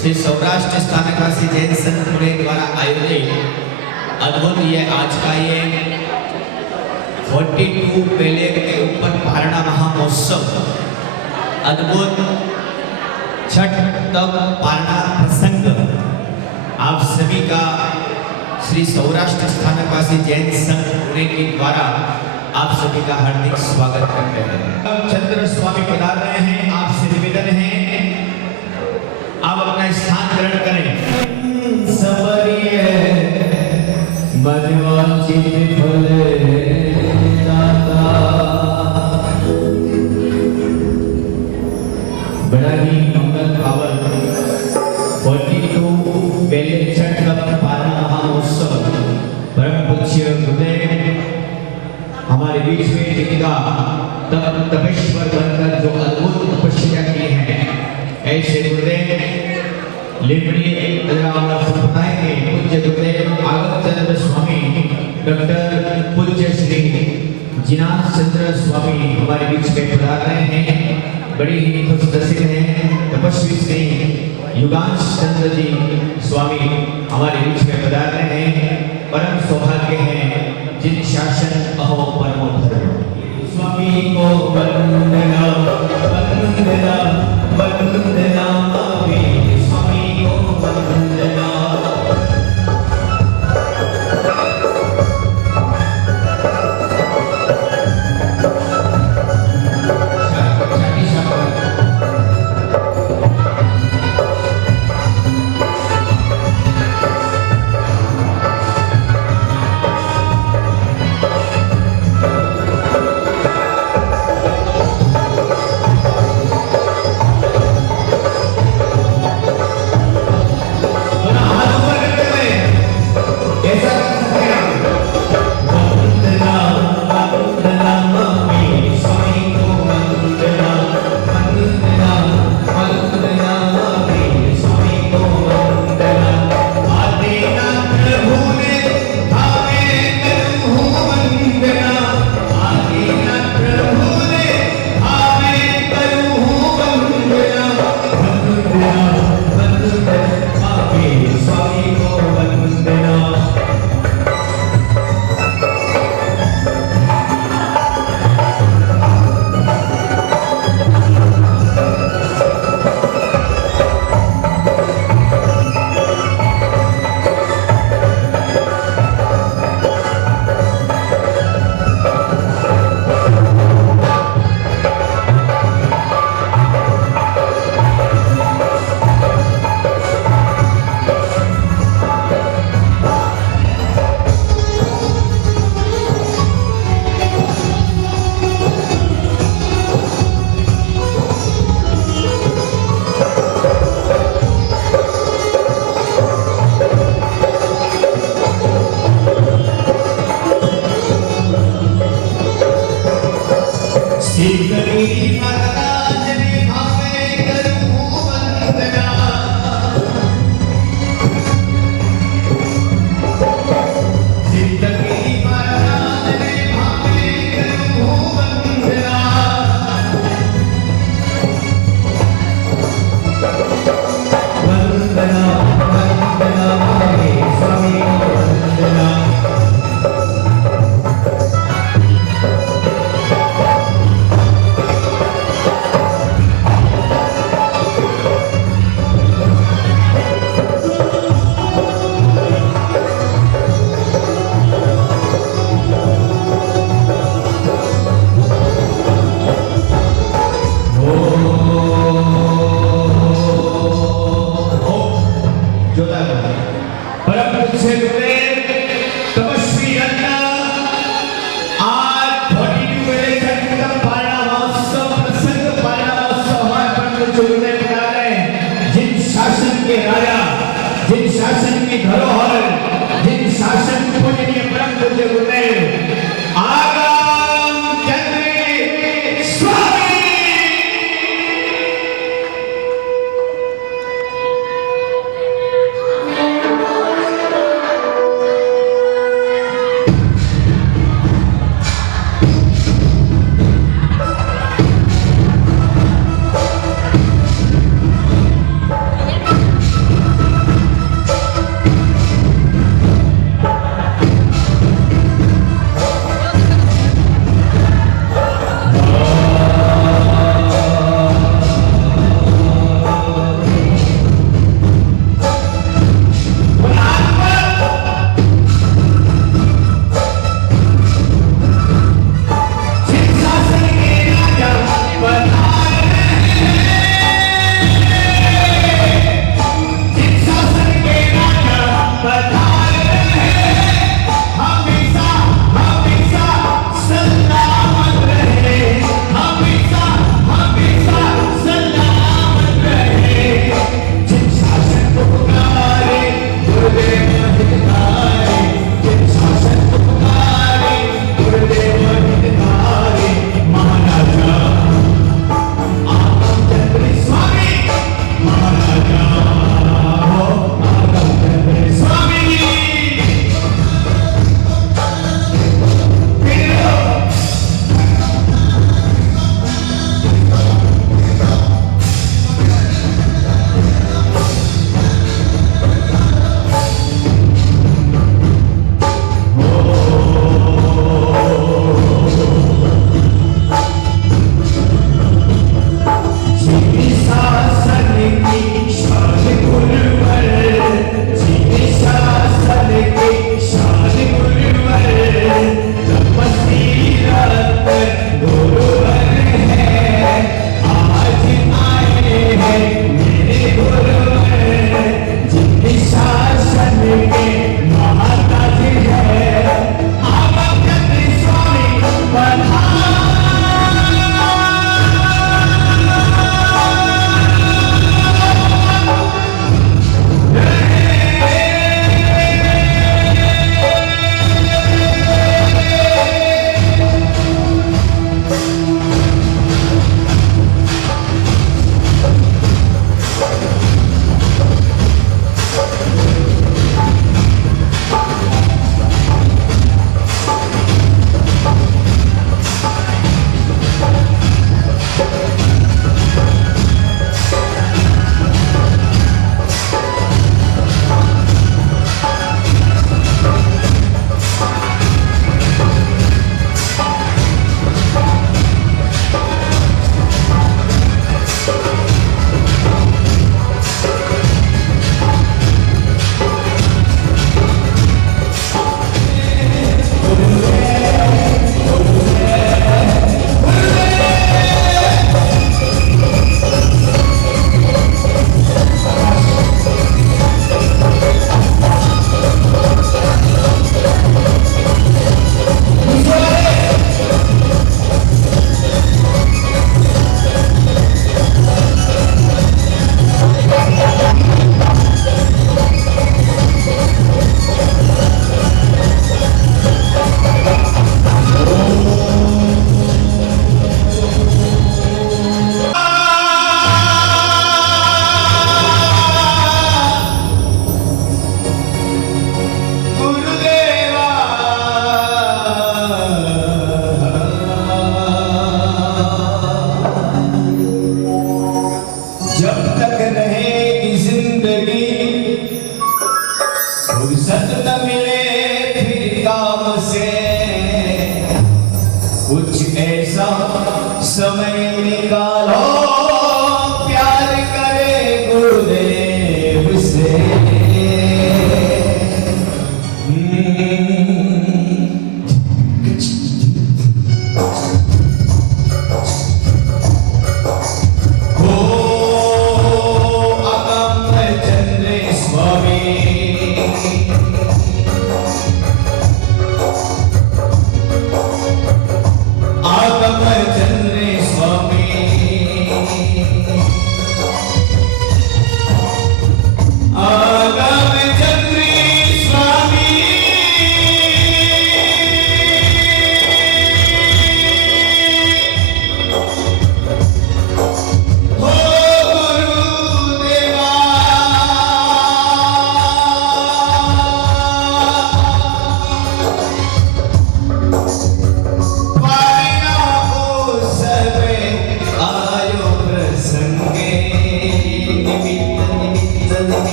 श्री सौराष्ट्र स्थानकवासी जैन संघ पुणे द्वारा आयोजित अद्भुत ये आज का ये 42 पेले के ऊपर पारणा महामहोत्सव अद्भुत छठ तक पारणा प्रसंग आप सभी का श्री सौराष्ट्र स्थानकवासी जैन संघ पुणे के द्वारा आप सभी का हार्दिक स्वागत करते हैं। चंद्र स्वामी पधार रहे हैं, आपसे निवेदन है आप अपना स्थान ग्रहण करें। सवरिए मनवांछित फल दाता, बड़ा ही मंगल पावन 42 पहले छठ का पारणा महामहोत्सव परम पूज्य गुरुदेव हमारे बीच में जिनका तपेश्वर बनकर जो अद्भुत तपस्या की है, ऐसे गुरुदेव लिमड़ी बताएंगे पूज्य गुरुदेव आगत चंद्र स्वामी डॉक्टर पूज्य श्री जिनाथ चंद्र स्वामी हमारे बीच में पधार रहे हैं। बड़ी ही खुश नसीब है तपस्वी श्री युगांश चंद्र जी स्वामी हमारे बीच में पधार रहे हैं। परम सौभाग्य है जिन शासन अहो परमो धर्म स्वामी को वंदना वंदना वंदना स्वामी को वंदना।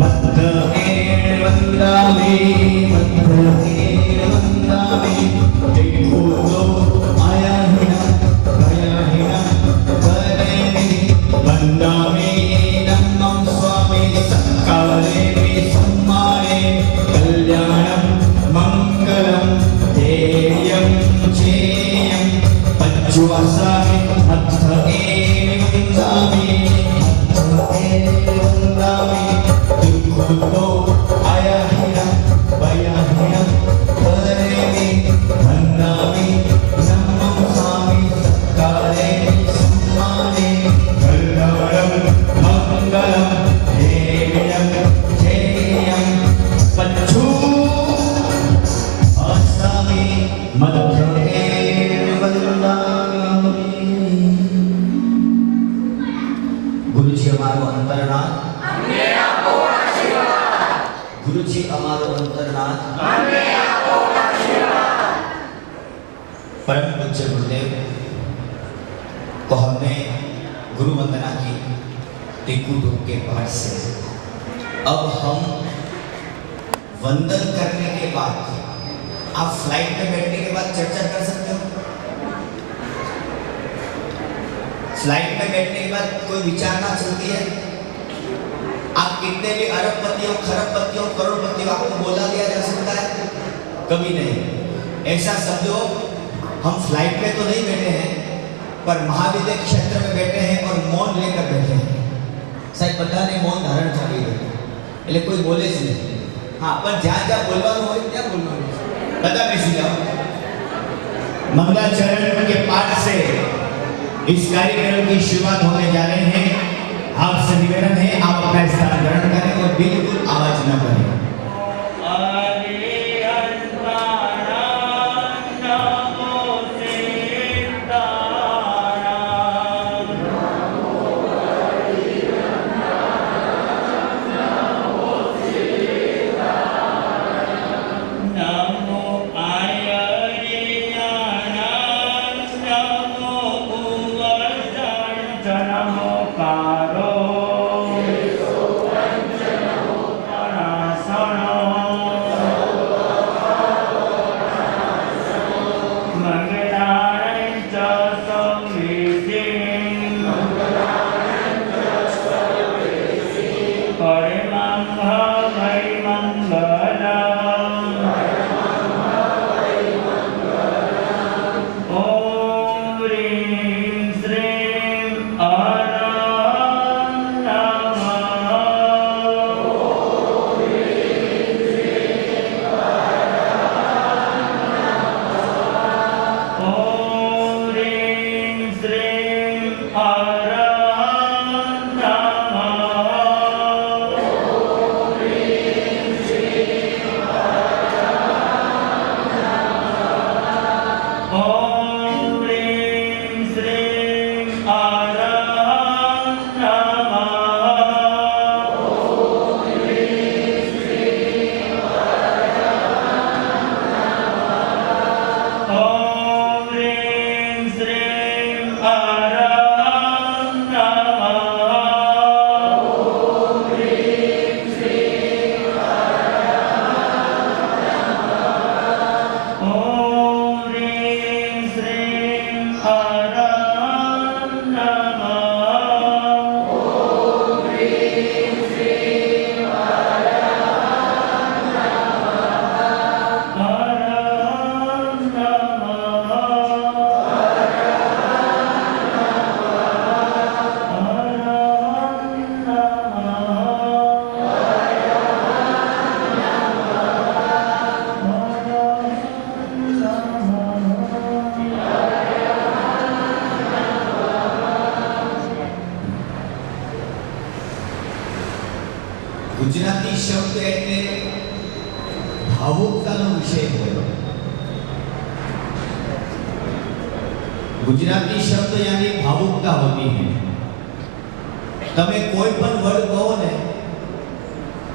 मध्य वंदामि मध्य वंदामि दिक्खुतो आयाहिना भयाहिना वरेमि वंदामि नमः स्वामी सत्कारे सम्माने कल्याणं मंगलं ध्येयं चेयं पज्जुवासामि मध्य वंदामि दिक्खुतो आयाहिना भयाहिना वरेमि वंदामि नमः स्वामी सत्कारे सम्माने कल्याणं मंगलं ध्येयं चेयं पज्जुवासामि मध्य गुरुजी हमारो अंतरनाथ गुरुजी हमारो अंतरनाथ परम पूज्य गुरुदेव को हमने गुरु वंदना की टिक्कू टोक के पाठ से। अब हम वंदन करने के बाद आप फ्लाइट में बैठने के बाद चर्चा कर सकते हो। फ्लाइट में बैठने के बाद कोई विचारना चलती है। आप कितने भी अरबपति हो, खरबपति हो, करोड़पति हो, आपको बोला दिया जा सकता है? कभी नहीं। ऐसा समझो हम फ्लाइट में तो नहीं बैठे हैं, पर महाविद्य क्षेत्र में बैठे हैं और मौन लेकर बैठे हैं। साहब बधाने मौन धारण चाली है, એટલે કોઈ બોલે જ નહીં। हाँ, पर જ્યાં જ્યાં બોલવાનું હોય ત્યાં બોલવાનું। બધા બેસી જાઓ। मंगलाचरण के पाठ से इस कार्यक्रम की शुरुआत होने जा रहे हैं। आपसे निवेदन है आप अपना स्थान ग्रहण करें और बिल्कुल आवाज न करें। गुजराती शब्द એટલે ભાવુકતાનો વિષય હોય। गुजराती शब्द यानी भावुकता होती है। તમે કોઈ પણ વર્ડ કહો ને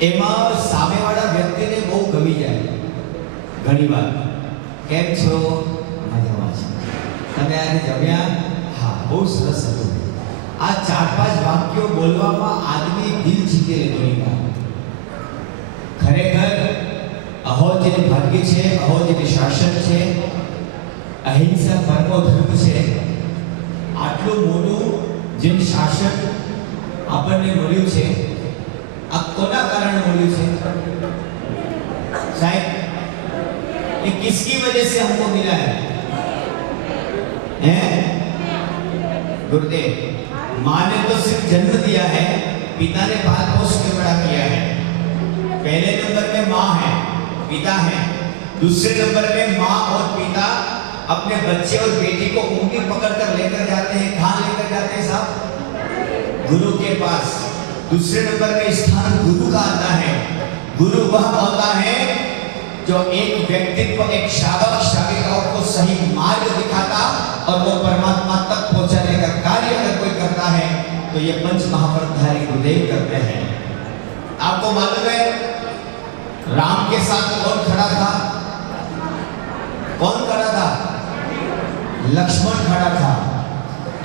એમાં સામેવાળા વ્યક્તિને બહુ ગમી જાય। ઘણીવાર કેમ છો મજામાં છો તમે આજે જમ્યા હા બહુ સરસ હતું। આ 4-5 વાક્યો બોલવામાં આદમી દિલ જીતે લે ઘણીવાર। अहो जे भाग्य छे, अहो जे शासन छे, अहिंसा परमो धर्म छे। आटલું મોટું જે શાસન આપણને મળ્યું છે, આ કોના કારણે મળ્યું છે साहब? ये किसकी वजह से हमको मिला है? हैं? गुरुदेव, माँ ने तो सिर्फ जन्म दिया है, पिता ने पाल पोष के बड़ा किया है। पहले नंबर में माँ है, पिता है। दूसरे नंबर में माँ और पिता अपने बच्चे और बेटी को उंगली पकड़कर लेकर जाते हैं। कहाँ लेकर जाते हैं साहब? गुरु के पास। दूसरे नंबर में स्थान गुरु का आता है। गुरु वह होता है जो एक व्यक्ति को, एक शावक शाविकाओं को सही मार्ग दिखाता और वो परमात्मा तक पहुंचाने का कार्य अगर कोई करता है तो ये पंच महावरधारी गुरुदेव करते हैं। आपको मालूम है राम के साथ कौन खड़ा था? कौन खड़ा था? लक्ष्मण खड़ा था।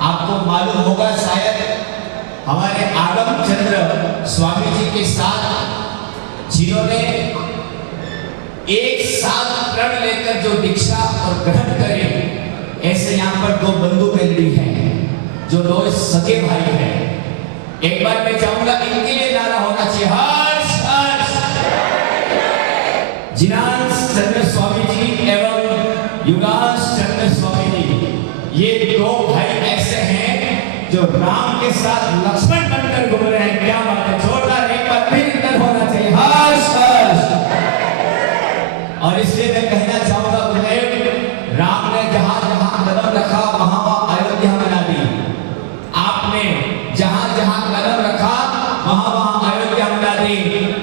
आपको मालूम होगा शायद हमारे आगमचंद्र स्वामी जी के साथ जिन्होंने एक साथ प्रण लेकर जो दीक्षा और ग्रहण करे, ऐसे यहाँ पर दो बंधु बेलड़ी हैं जो दो सगे भाई हैं। एक बार मैं चाहूंगा इनके लिए नारा होना चाहिए, हर्ष हर्ष। जिनांश चंद्र स्वामी जी एवं युगांश चंद्र स्वामी जी, ये दो भाई ऐसे हैं जो राम के साथ लक्ष्मण बनकर घूम रहे हैं। क्या बात है, जोरदार एक बार फिर इधर होना चाहिए, हर्ष हर्ष। और इसलिए मैं कहना चाहूंगा गुरुदेव, राम ने जहां जहां कदम रखा वहां वहां अयोध्या बना दी। आपने जहां जहां कदम रखा वहां वहां अयोध्या बना दी।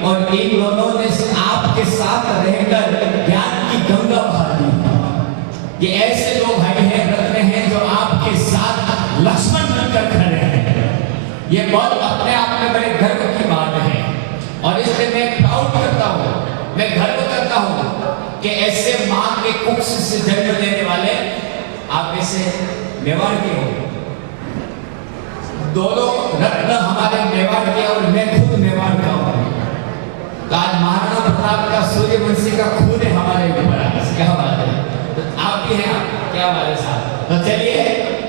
और इन दोनों ने आपके साथ रहकर ज्ञान की गंगा बहा दी। ये ऐसे दो भाई हैं, रत्न हैं, जो आपके साथ लक्ष्मण बनकर खड़े हैं। ये बहुत अपने आप में बड़े गर्व की बात है। और इसलिए मैं प्राउड करता हूँ, मैं गर्व करता हूँ कि ऐसे मां के कुक्ष से जन्म लेने वाले आप ऐसे मेवाड़ के हो। दोनों रत्न हमारे मेवाड़ के, और मैं खुद मेवाड़ का हूँ। आज महाराणा प्रताप का, सूर्यवंशी का खून है हमारे ऊपर। क्या बात है, तो आप भी हैं, क्या बात है साहब। तो चलिए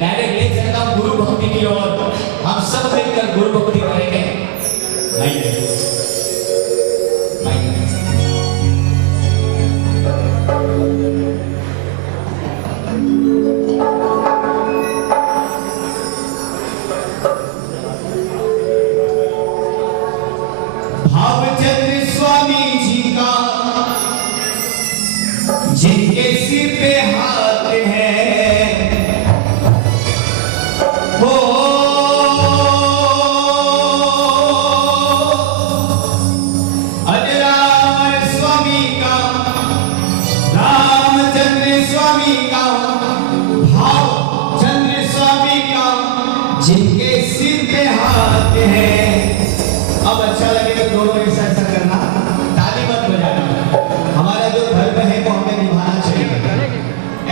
डायरेक्ट ले चलता हूँ गुरु भक्ति की ओर। हम सब मिलकर गुरु भक्ति करेंगे। भावचंद्र स्वामी जी का जिनके सिर पे हाथ है, वो अजरामर स्वामी का, रामचंद्र स्वामी का, भावचंद्र स्वामी का जिनके सिर पे हाथ है। अब अच्छा लगे तो दोनों ऐसा करना, ताली मत बजाना। हमारा जो धर्म है वो हमें निभाना चाहिए।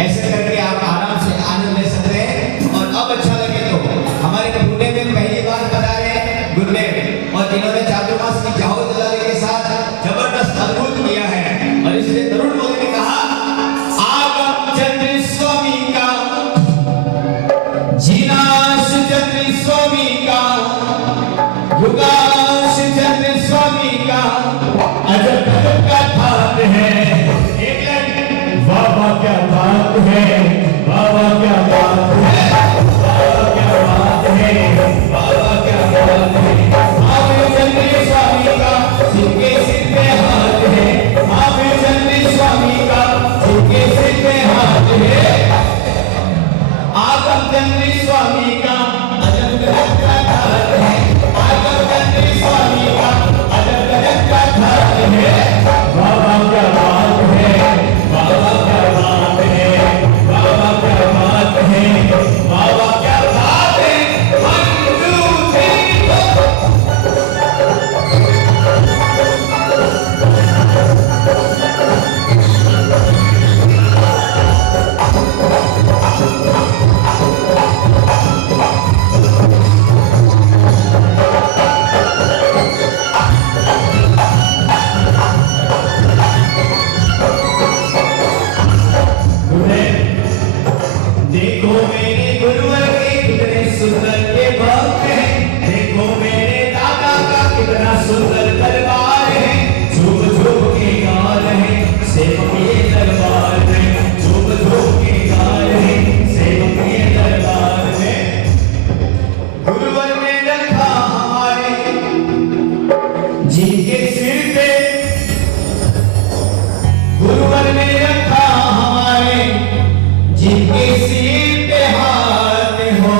ऐसे करके आप आराम से आनंद ले सकते हैं। और अब अच्छा लगे तो हमारे पुणे में पहली बार बता रहे गुरुदेव, और जिन्होंने चातुर्मास की जाहो जलाने के साथ जबरदस्त अद्भुत किया है। और इसलिए तरुण मोदी ने कहा, आगमचंद्र स्वामी का, जिनांश चंद्र स्वामी का, युगांश चंद्र स्वामी का अजब का धात है। वाह वाह क्या बात है, वाह वाह क्या बात है, वाह वाह क्या बात है, वाह वाह क्या बात है। भावचंद्र स्वामी का जिनके सिर पे हाथ है, भावचंद्र स्वामी का जिनके सिर पे हाथ है, आगमचंद्र स्वामी का अजब का धात है, आगमचंद्र स्वामी का अजब का धात है। वाह वाह क्या बात है, वाह वाह क्या बात है, वाह जिनके सिर पे गुरुवर ने रखा हमारे, जिनके सिर पे हाथ हो,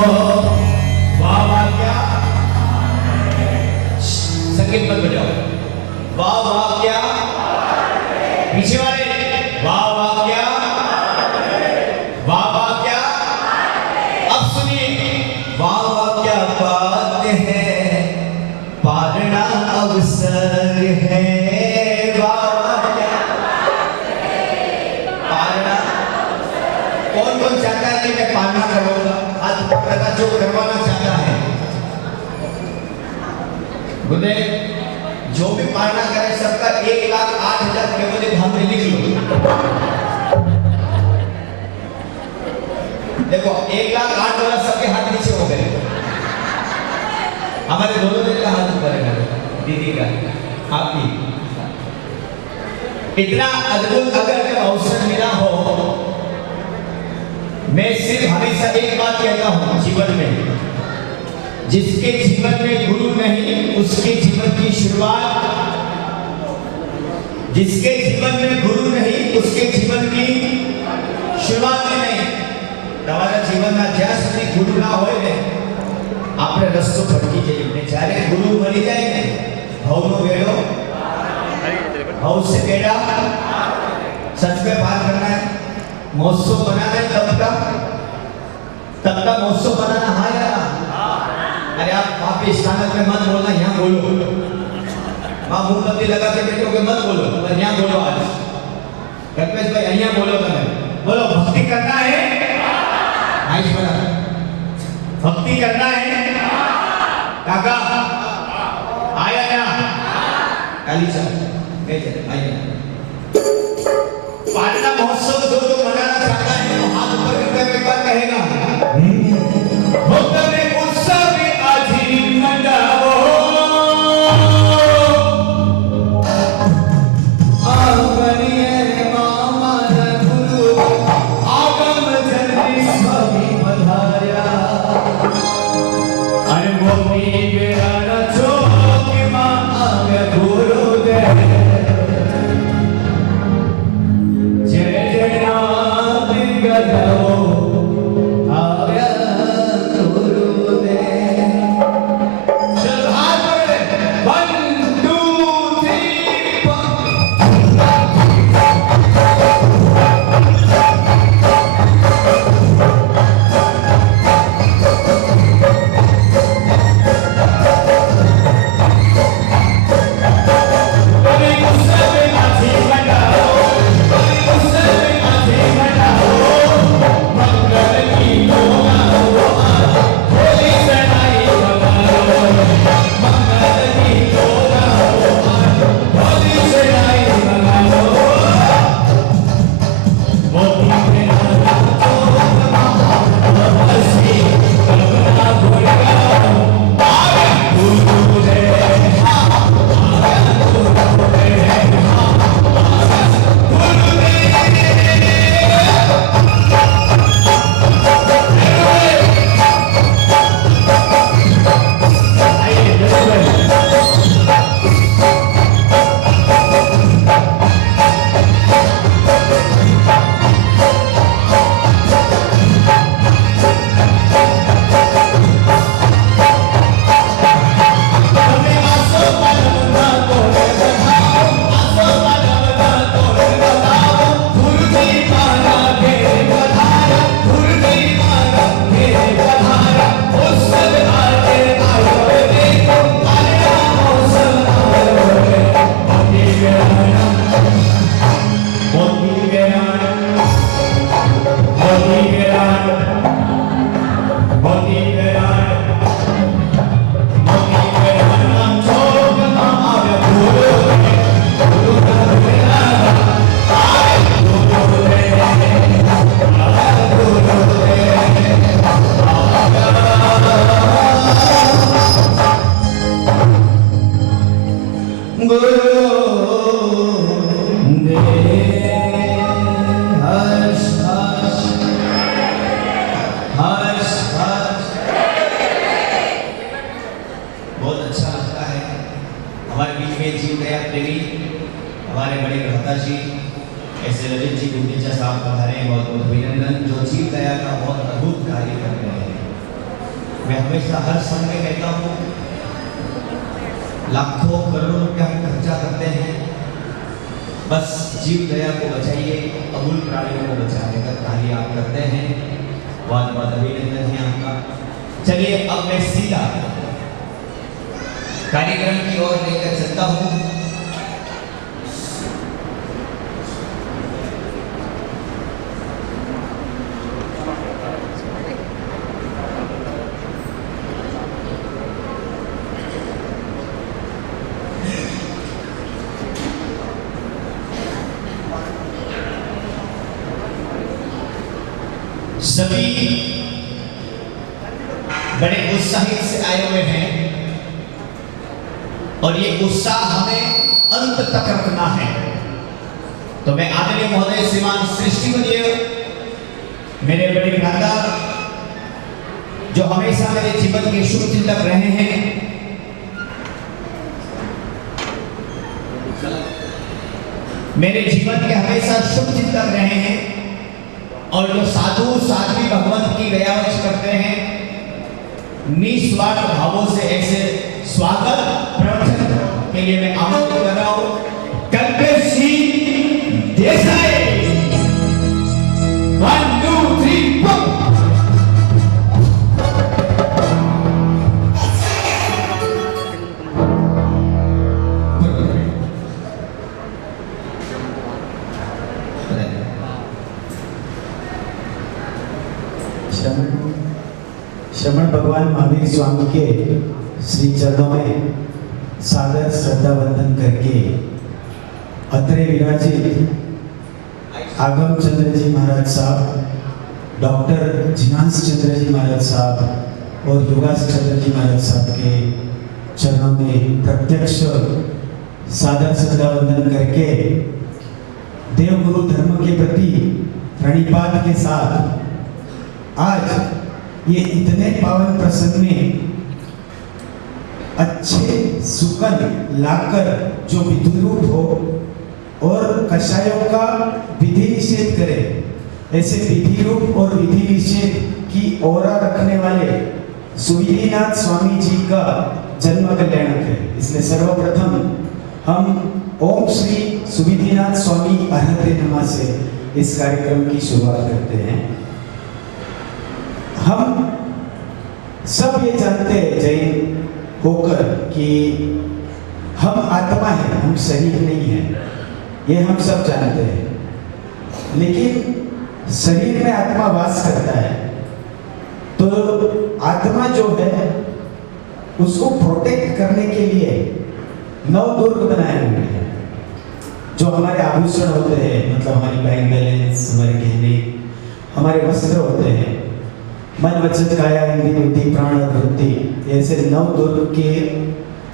वाह वाह क्या संगीत मत बजाओ, वाह वाह क्या पीछे वाले, वाह वाह क्या, वाह वाह क्या, अब सुनिए, वाह वाह क्या बात है, पारना अवसर है, वाह वाह क्या पारना। कौन कौन चाहता है कि मैं पारना करवाऊंगा? हाथ ऊपर रखा जो करवाना चाहता है। गुरुदेव जो भी पालना करे सबका 1,08,000 केवल धाम में लिख लो। देखो 1,08,000 वाला सबके हाथ नीचे हो गए, हमारे दोनों दिन का हाथ ऊपर है, दीदी का आपकी। इतना अद्भुत अगर अवसर मिला हो, मैं सिर्फ हमेशा एक बात कहता हूं जीवन में, जिसके जीवन में गुरु नहीं उसके जीवन की शुरुआत, जिसके जीवन में गुरु नहीं उसके जीवन की शुरुआत नहीं। તમારા જીવનમાં જ્યાં સુધી ગુરુ ના હોય ને આપણે રસ્તો ભટકી જઈએ ને, જ્યારે ગુરુ મળી જાય ને ભવનો બેડો भव से बेड़ा सच में बात करना है, महोत्सव बनाना है, तब का महोत्सव बनाना। हाँ या ना? अरे आप वहाँ पे स्थानक में मत बोलना, यहाँ बोलो। वहाँ मोमबत्ती लगा के बैठोगे मत बोलो, पर यहाँ बोलो। आज कल्पेश भाई यहाँ बोलो, तुम्हें बोलो भक्ति करना है, आइश बना भक्ति करना है काका, आया ना काली साहब गए चले आइए। पालना महोत्सव जो जो मनाना चाहता है तो हाथ ऊपर करके एक बार कहेगा, भक्तने उत्सव आजी मनाओ, आगनिए मामा गुरु आगम जल्दी स्वामी पधारा, अरे गोपी बेरा चौक मां आगे गुरु दे, जय जय नाम गजाओ आगे गुरु दे। चल हाथ जोड़े, 1 2 3 जीव दया प्रेमी हमारे बड़े भ्राता जी ऐसे ललित जी गुंडीचा साहब पधारे, बहुत बहुत अभिनंदन, जो जीव दया का बहुत अद्भुत कार्य कर रहे हैं। मैं हमेशा हर समय कहता हूँ, लाखों करोड़ों रुपया खर्चा करते हैं, बस जीव दया को बचाइए, अबुल प्राणियों को बचाने का कार्य आप करते हैं, बहुत बहुत अभिनंदन है आपका। चलिए अब मैं सीधा कार्यक्रम की ओर लेकर चलता हूँ। सभी बड़े उत्साहित से आए हुए हैं और ये उत्साह हमें अंत तक रखना है। तो मैं आदरणीय महोदय श्रीमान सृष्टिवर्य, मेरे बड़े भ्राता जो हमेशा मेरे जीवन के शुभ चिंतक रहे हैं, मेरे जीवन के हमेशा शुभ चिंतक रहे हैं और जो साधु साध्वी भगवंत की दयावश करते हैं, निस्वार्थ भावों से ऐसे स्वागत प्रवचन के लिए मैं आमंत्रित कर रहा हूं कल्पेश सिंह देसाई। 1 2 3 4। श्रमण भगवान महावीर स्वामी के श्री चरणों में सादर श्रद्धा वंदन करके अत्रे विराजित आगम चंद्र जी महाराज साहब, डॉक्टर जिनांश चंद्र जी महाराज साहब और योगास चंद्र जी महाराज साहब के चरणों में प्रत्यक्ष सादर श्रद्धा वंदन करके देवगुरु धर्म के प्रति प्रणिपात के साथ आज ये इतने पावन प्रसंग में अच्छे सुकन लाकर जो विधि रूप हो और कषायों का विधि निषेध करे, ऐसे विधि रूप और विधि निषेध की ओरा रखने वाले सुविधिनाथ स्वामी जी का जन्म कल्याणक है। इसलिए सर्वप्रथम हम ओम श्री सुविधिनाथ स्वामी अरहते नमः से इस कार्यक्रम की शुरुआत करते हैं। हम सब ये जानते हैं जैन होकर कि हम आत्मा है, हम शरीर नहीं है, ये हम सब जानते हैं। लेकिन शरीर में आत्मा वास करता है, तो आत्मा जो है उसको प्रोटेक्ट करने के लिए 9 दुर्ग बनाए हुए हैं। जो हमारे आभूषण होते हैं, मतलब हमारी बैंक बैलेंस, हमारे गहने, हमारे वस्त्र होते हैं, मन वचन काया इंद्रिय बुद्धि प्राण और वृत्ति, ऐसे 9 दुर्ग के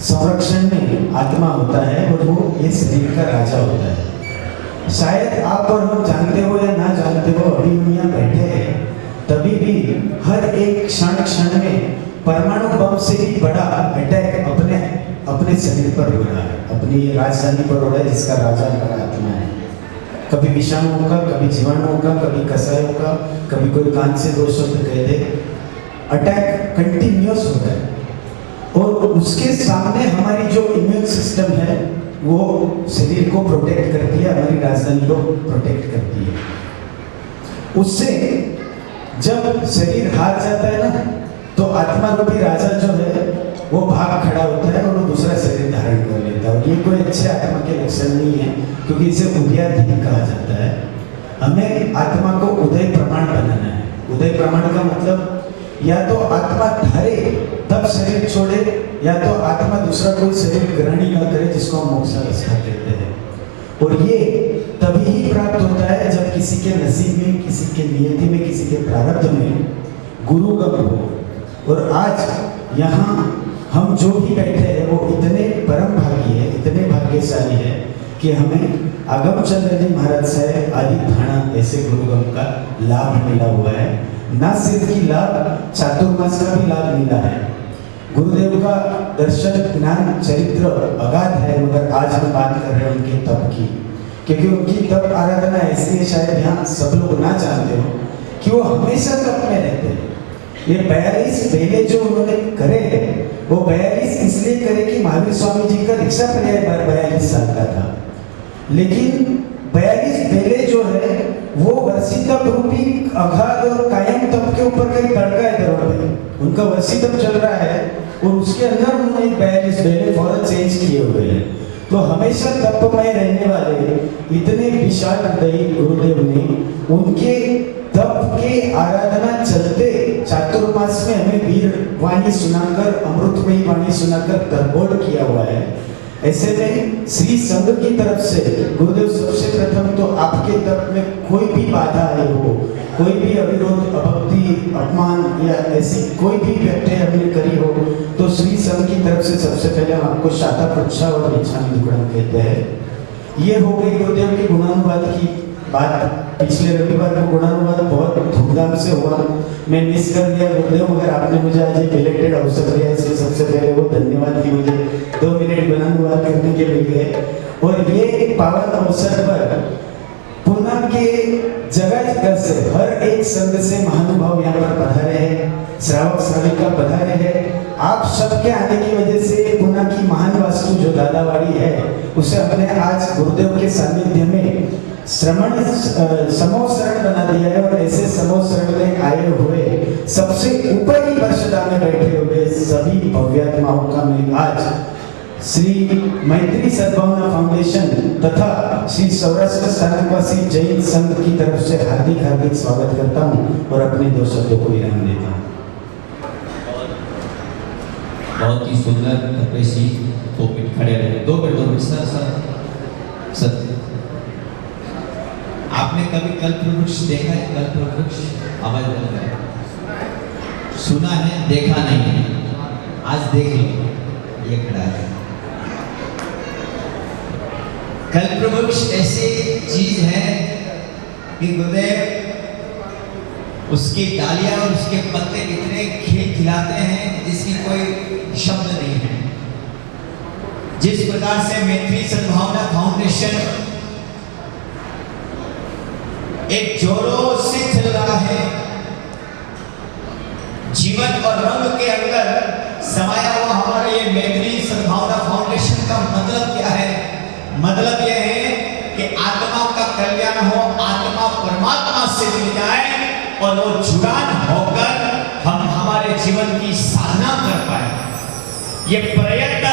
संरक्षण में आत्मा होता है और वो ये शरीर का राजा होता है। शायद आप और हम जानते हो या ना जानते हो, अभी हम यहाँ बैठे हैं तभी भी हर एक क्षण क्षण में परमाणु बम से भी बड़ा अटैक अपने शरीर पर हो रहा है, अपनी राजधानी पर हो रहा है, जिसका राजा हमारा आत्मा है। कभी विषाणुओं का, कभी जीवाणुओं का, कभी कसायों का, कभी कोई कान से 2 शब्द कह दे, अटैक कंटिन्यूअस होता है। और उसके सामने हमारी जो इम्यून सिस्टम है वो शरीर को प्रोटेक्ट करती है, हमारी राजधानी को प्रोटेक्ट करती है। उससे जब शरीर हार जाता है ना, तो आत्मा रूपी राजा जो है वो भाग खड़ा होता है और वो दूसरा शरीर धारण कर लेता है। और ये कोई अच्छे आत्मा के लक्षण नहीं है, क्योंकि इसे उदयाधीन कहा जाता है। हमें आत्मा को उदय प्रमाण बनाना है। उदय प्रमाण का मतलब या तो आत्मा धारे तब शरीर छोड़े, या तो आत्मा दूसरा कोई शरीर ग्रहण ही न करे, जिसको हम मोक्षावस्था कहते हैं। और ये तभी ही प्राप्त होता है जब किसी के नसीब में, किसी के नियति में, किसी के प्रारब्ध में गुरुगम हो। और आज यहाँ हम जो भी बैठे हैं वो इतने परम भागी है, इतने भाग्यशाली है कि हमें आगम चंद्र जी महाराज से आदि थाना ऐसे गुरुगम का लाभ मिला हुआ है। न सिर्फ की लाभ, चातुर्मास का भी लाभ मिला है। गुरुदेव का दर्शन ज्ञान चरित्र अगाध है, मगर आज हम बात कर रहे हैं उनके तप की, क्योंकि उनकी तप आराधना ऐसी है, शायद यहाँ सब लोग ना जानते हो कि वो हमेशा तप में रहते हैं। ये 42 बेले जो उन्होंने करे हैं, वो 42 इसलिए करे कि महावीर स्वामी जी का दीक्षा पर्याय 42 साल का था, लेकिन 42 बेले जो है वो वर्षी तप रूपी अगाध और कायम तप के ऊपर कहीं तड़का है दरों पे। उनका वर्षी तप चल रहा है और उसके अंदर उन्होंने 42 बेले फौरन चेंज किए हुए हैं। तो हमेशा तप में रहने वाले इतने विशाल हृदयी गुरुदेव ने उनके तप के आराधना चलते चातुर्मास में हमें वीर वाणी सुनाकर, अमृतमयी वाणी सुनाकर तरबोड़ किया हुआ है। ऐसे में श्री संघ की तरफ से गुरुदेव सबसे प्रथम तो आपके तप में कोई भी बाधा आई हो, कोई भी अविरोध, अपत्ति, अपमान या ऐसी कोई भी व्यक्ति हमने करी हो, तो श्री संघ की तरफ से सबसे पहले हम आपको शाता प्रक्षा और इच्छानुग्रह कहते हैं। ये हो गई गुरुदेव की गुणानुवाद की बात। पिछले रविवार को गुणानुवाद बहुत धूमधाम से हुआ, मैं मिस कर दिया गुरुदेव, मगर आपने मुझे आज एक इलेक्टेड अवसर दिया, इसलिए सबसे पहले वो धन्यवाद कि मुझे 2 मिनट गुणानुवाद करने के लिए गए। और ये पावन अवसर पर पुनः के जगह जगह से हर एक संघ से महानुभाव यहाँ पर पधारे हैं, श्रावक श्राविका पधारे हैं। आप सबके आने की वजह से पुनः की महान वास्तु जो दादावाड़ी है, उसे हमने आज गुरुदेव के सानिध्य में श्रमण समोशरण बना दिया है। और ऐसे समोशरण में आए हुए सबसे ऊपरी वर्षदा में बैठे हुए सभी भव्यात्माओं का मैं आज श्री मैत्री सद्भावना फाउंडेशन तथा श्री सौराष्ट्र स्थानकवासी जैन संघ की तरफ से हार्दिक हार्दिक स्वागत करता हूँ और अपने 2 शब्दों को विराम देता हूँ। बहुत ही सुंदर तपेशी 2 मिनट खड़े रहे, 2 मिनट सर। आपने कभी कल्पवृक्ष देखा है? कल्पवृक्ष आवाज बन रहा है, सुना है, देखा नहीं है, आज देख लो, ये खड़ा है। कल्पवृक्ष ऐसी चीज है कि गुरुदेव उसकी डालियां और उसके पत्ते इतने खिलाते हैं जिसकी कोई शब्द नहीं है। जिस प्रकार से मैत्री सद्भावना फाउंडेशन एक जोरों से चल रहा है, जीवन और रंग के अंदर समाया हुआ हमारा ये मैत्री सद्भावना फाउंडेशन का मतलब क्या है? मतलब यह है कि आत्मा का कल्याण हो, आत्मा परमात्मा से मिल जाए और वो जुड़ान होकर हम हमारे जीवन की साधना कर पाए। ये प्रयत्न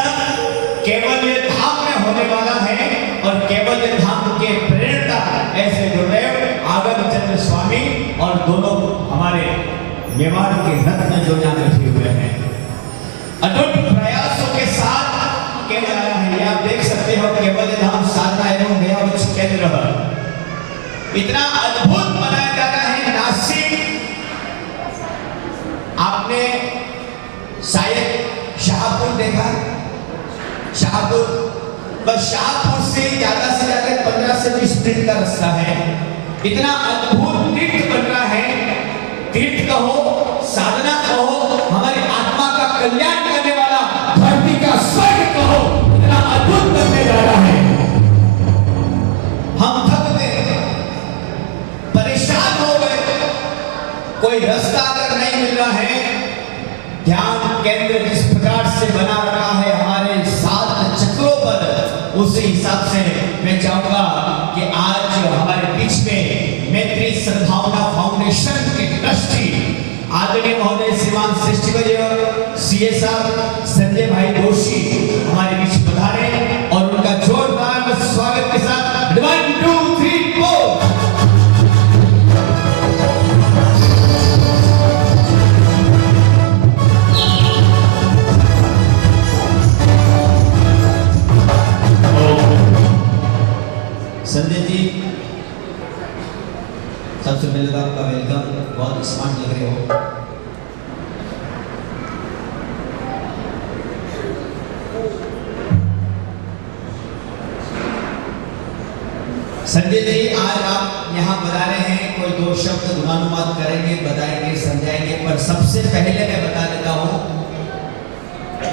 केवल धाम में होने वाला है और केवल धाम के प्रेरणा ऐसे गुरुदेव आगम चंद्र स्वामी और दोनों हमारे मेवाड़ के रत्न जो यहाँ बैठे हुए हैं, अटूट प्रयासों के साथ केवल आया है। ये आप देख सकते हो, केवल धाम साधना एवं गया उच्च केंद्र इतना अद्भुत बनाया जा रहा है। नासिक आपने शायद शाहपुर देखा, शाहपुर, बस शाहपुर से ज्यादा 15 से 20 मिनट का रास्ता है। इतना अद्भुत तीर्थ बन रहा है, तीर्थ कहो, साधना कहो, हमारी आत्मा का कल्याण करने वाला धरती का स्वर्ग कहो, इतना अद्भुत करने जा रहा है। हम थक गए, परेशान हो गए, कोई रास्ता अगर नहीं मिल रहा है, ध्यान केंद्र जिस प्रकार से बना रहा है हमारे 7 चक्रों पर, उस हिसाब से मैं चाहूंगा कि आज हमारे बीच में मैत्री सद्भावना फाउंडेशन के ट्रस्टी आदरणीय महोदय श्रीमान सृष्टिवय सीए साहब संजय भाई दोषी हमारे बीच पधारे और उनका जोरदार स्वागत के साथ 1 2 3 4 संजय जी, सबसे पहले तो आपका वेलकम, बहुत स्मार्ट लग रहे हो। संजय जी, आज आप यहाँ बता रहे हैं, कोई 2 शब्द गुणानुवाद करेंगे, बताएंगे, समझाएंगे, पर सबसे पहले मैं बता देता हूँ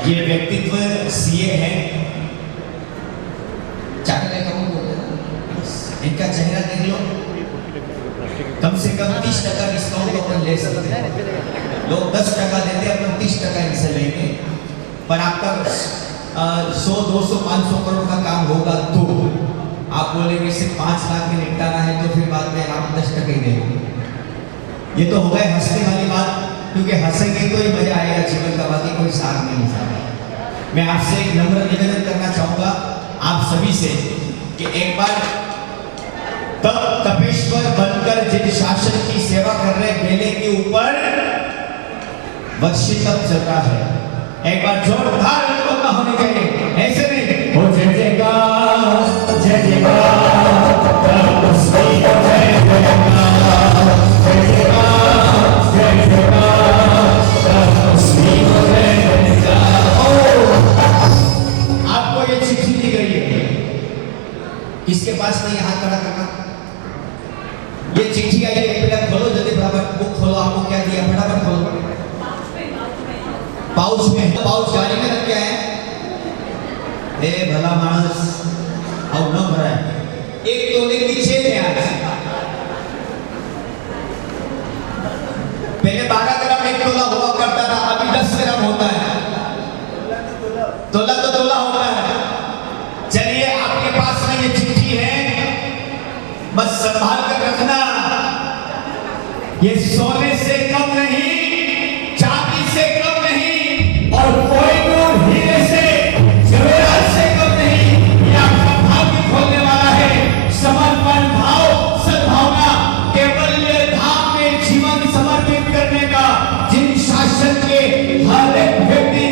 ये व्यक्तित्व सीए है, चार्टर्ड अकाउंट बोलते हैं ना, इनका चेहरा देख लो, कम से कम 30% डिस्काउंट तो अपन ले सकते हैं। लोग 10% देते हैं, अपन 30% इनसे लेंगे, पर आपका 100, 200, 500 करोड़ का काम होगा तो आप बोलेंगे सिर्फ 5 लाख में निपटाना है, तो फिर बाद में आप 10% ही देंगे। ये तो हो गए हंसने वाली बात, क्योंकि हंसेंगे तो ही मजा आएगा जीवन का, बाकी कोई सार नहीं है। मैं आपसे एक नम्र निवेदन करना चाहूंगा आप सभी से कि एक बार तब तपेश्वर बनकर जिन शासन की सेवा कर रहे बेले के ऊपर वर्षी तप चल रहा है, एक बार जोरदार उद्घोषणा होनी चाहिए, ऐसे नहीं हो जय जयकार जय जयकार तपस्वी जय जयकार जय जयकार जय जयकार तपस्वी जय जयकार। आपको ये चिट्ठी दी गई है, किसके पास नहीं, हाथ खड़ा करना। ये चिट्ठी आई है, पहले खोलो जल्दी, फटाफट बुक खोलो, आपको क्या दिया फटाफट खोलो। पाउच में, पाउच गाड़ी में रख के आए, ए भला मानस और न भरा है, 1 तोले की चेन है आज, पहले 12 ग्राम 1 तोला हुआ करता था, अभी 10 ग्राम होता है, तोला तो तोला होता है। चलिए आपके पास में ये चिट्ठी है, बस संभाल कर रखना, ये सोने से कम नहीं, चांदी से कम नहीं, और कोई तो हीरे से जवेरात से कम नहीं, ये आपका भाग्य खोलने वाला है। समर्पण भाव, सद्भावना, केवल ये धाम में जीवन समर्पित करने का, जिन शासन के हर एक व्यक्ति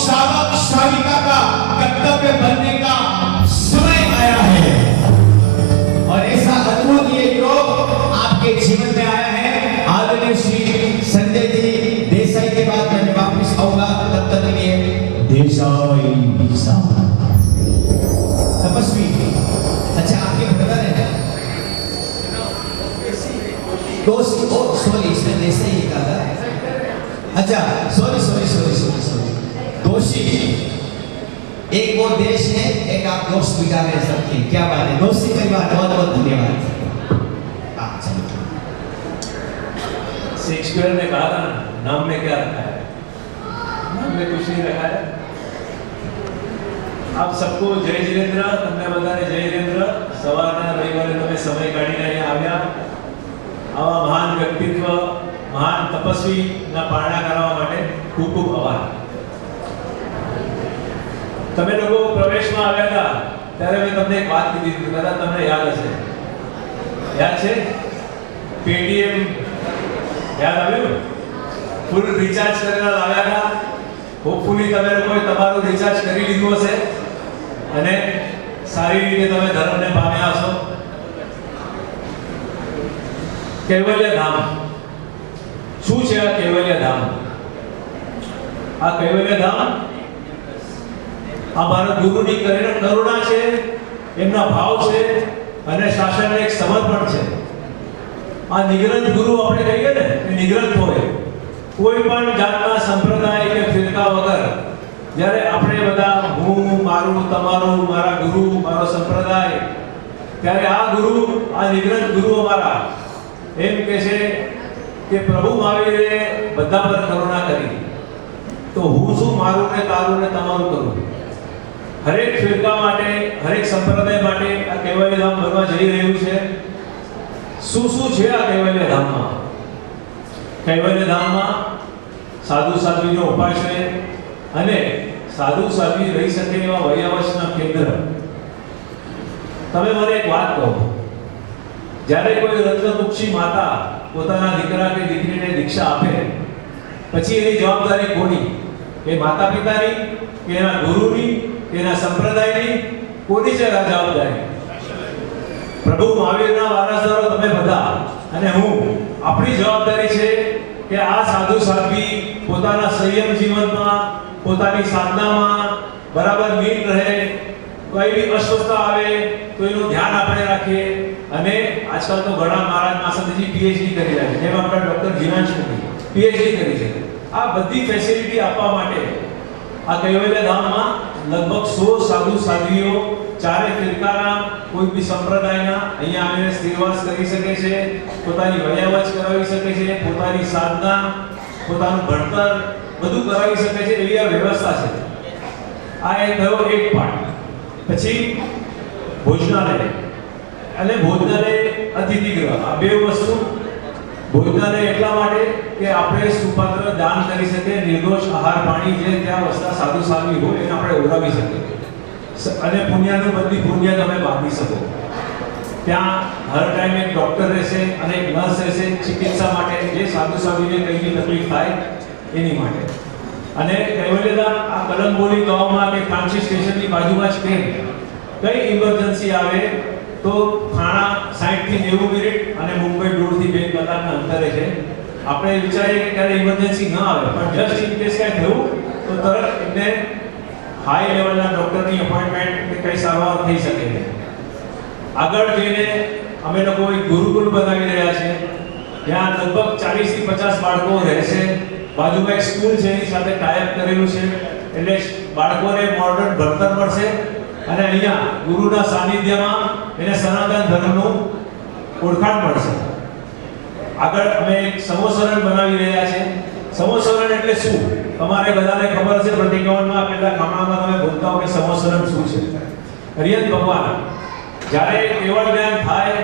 श्रावक श्राविका का कर्तव्य बनने का समय आया है, और ऐसा अद्भुत ये योग आपके जीवन में आया है। आदरणीय श्री संजय जी देसाई के बाद मैं वापस आऊंगा, तब तक के लिए देसाई तपस्वी। अच्छा आपके ब्रदर है दोस्त, ओ सॉरी इसने देसाई ही कहा था, अच्छा सॉरी दोषी, एक वो देश है, एक आप दोस्त बिता रहे सबके, क्या बात है दोस्ती परिवार, बहुत बहुत धन्यवाद। शेक्सपियर ने कहा था नाम में क्या रखा है, नाम में कुछ नहीं रखा है। आप सबको जय जितेंद्र, તમને બધાને જય જીતેન્દ્ર। સવારના રવિવારે તમે સમય કાઢીને અહીંયા આવ્યા, આવા મહાન વ્યક્તિત્વ, મહાન તપસ્વીના પારણા કરવા માટે ખૂબ ખૂબ આભાર। તમે લોકો પ્રવેશમાં આવ્યા હતા ત્યારે મેં તમને એક વાત કીધી હતી, કદાચ તમને યાદ હશે, યાદ છે? પેટીએમ યાદ આવ્યું? ફૂલ રિચાર્જ કરેલા લાવ્યા હતા, હોપફુલી તમે લોકોએ તમારું રિચાર્જ કરી લીધું હશે અને સારી રીતે તમે ધર્મને પામ્યા હશો। કૈવલ્ય ધામ શું છે? આ કૈવલ્ય ધામ, આ કૈવલ્ય ધામ આ મારા ગુરુની કરુણા છે, એમના ભાવ છે અને શાસનને એક સમર્પણ છે। આ નિગ્રંથ ગુરુ આપણે કહીએ ને, એ નિગ્રંથ હોય, કોઈ પણ જાતના સંપ્રદાય કે ફિરકા વગર જ્યારે આપણે બધા હું, મારું, તમારું, મારા ગુરુ, મારો સંપ્રદાય, ત્યારે આ ગુરુ, આ નિગ્રંથ ગુરુ અમારા એમ કહે છે કે પ્રભુ મહાવીરે બધા પર કરુણા કરી, તો હું શું મારું ને તારું ને તમારું કરું। હરેક ફિરકા માટે, હરેક સંપ્રદાય માટે આ કૈવલ્ય ધામ બનવા જઈ રહ્યું છે। શું છે આ કૈવલ્ય ધામમાં? કૈવલ્ય ધામમાં સાધુ સાધ્વીનો ઉપાશ્રય અને સાધુ સાધ્વી રહી શકે એવા વૈયાવસના કેન્દ્ર। તમે મને એક વાત કહો, જ્યારે કોઈ રત્નકુક્ષી માતા પોતાના દીકરા કે દીકરીને દીક્ષા આપે, પછી એની જવાબદારી કોની? એ માતા પિતાની કે એના ગુરુની કે એના સંપ્રદાયની? કોની છે આ જવાબદારી? પ્રભુ મહાવીરના વારસદારો તમે બધા અને હું, આપણી જવાબદારી છે કે આ સાધુ સાધ્વી પોતાના સંયમ જીવનમાં, પોતાની સાધનામાં બરાબર મીન રહે, કોઈ બી અસ્વસ્થતા આવે તો એનું ધ્યાન આપણે રાખીએ। અને આજકાલ તો ઘણા મહારાજ માસંતજી પીએચડી કરી રહ્યા છે, જેમ આપણા ડોક્ટર જીવાંશ પીએચડી કરી છે। આ બધી ફેસિલિટી આપવા માટે આ કૈવલ્ય ધામમાં લગભગ 100 સાધુ સાધ્વીઓ ચારે ફિરકાના કોઈ બી સંપ્રદાયના અહીંયા આવીને સ્થિરવાસ કરી શકે છે, પોતાની વયાવચ કરાવી શકે છે, પોતાની સાધના, પોતાનું ભણતર બધું કરાવી શકે છે એવી આ વ્યવસ્થા છે. આ એક થયો એક પાર્ટ. પછી ભોજનાલય અને ભોજનાલય અતિથિ ગૃહ, આ બે વસ્તુ. ભોજનાલય એટલા માટે કે આપણે સુપાત્ર દાન કરી શકીએ, નિર્દોષ આહાર પાણી જે ત્યાં વસતા સાધુ સાધ્વી હોય એને આપણે ઓરાવી શકીએ અને પુણ્યનું બધી પુણ્ય તમે બાંધી શકો. ત્યાં હર ટાઈમ એક ડોક્ટર રહેશે અને એક નર્સ રહેશે ચિકિત્સા માટે, જે સાધુ સાધ્વીને કઈ બી તકલીફ થાય એની માટે. અને કૈવલ્યધામ આ કલંગોલી ગામમાં કે ફ્રાન્સિસ સ્ટેશનની બાજુમાં જ ટ્રેન કઈ ઇમરજન્સી આવે તો થાણા 60 થી 90 મિનિટ અને મુંબઈ 1.5 થી 2 કલાકના અંતરે છે. આપણે વિચારીએ કે ક્યારે ઇમરજન્સી ન આવે, પણ જસ્ટ ઇન કેસ કાંઈ થયું તો તરત એમને હાઈ લેવલના ડોક્ટરની અપોઇન્ટમેન્ટ કે કઈ સારવાર થઈ શકે છે. આગળ જઈને અમે લોકો એક ગુરુકુલ બનાવી રહ્યા છે, જ્યાં લગભગ 40 થી 50 બાળકો રહેશે. બાજુમાં એક સ્કૂલ છે, એની સાથે ટાઈપ કરેલું છે, એટલે બાળકોને મોડર્ન ભણતર મળશે અને અહીંયા ગુરુના સાનિધ્યમાં એને સનાતન ધર્મનું ઓળખાણ મળશે. આગળ અમે એક સમોસરણ બનાવી રહ્યા છે. સમોસરણ એટલે શું તમારે બધાને ખબર છે, પ્રતિક્રમણમાં પહેલા ખામણામાં તમે બોલતા હો કે સમોસરણ શું છે. અરિયંત ભગવાન જ્યારે કેવળ જ્ઞાન થાય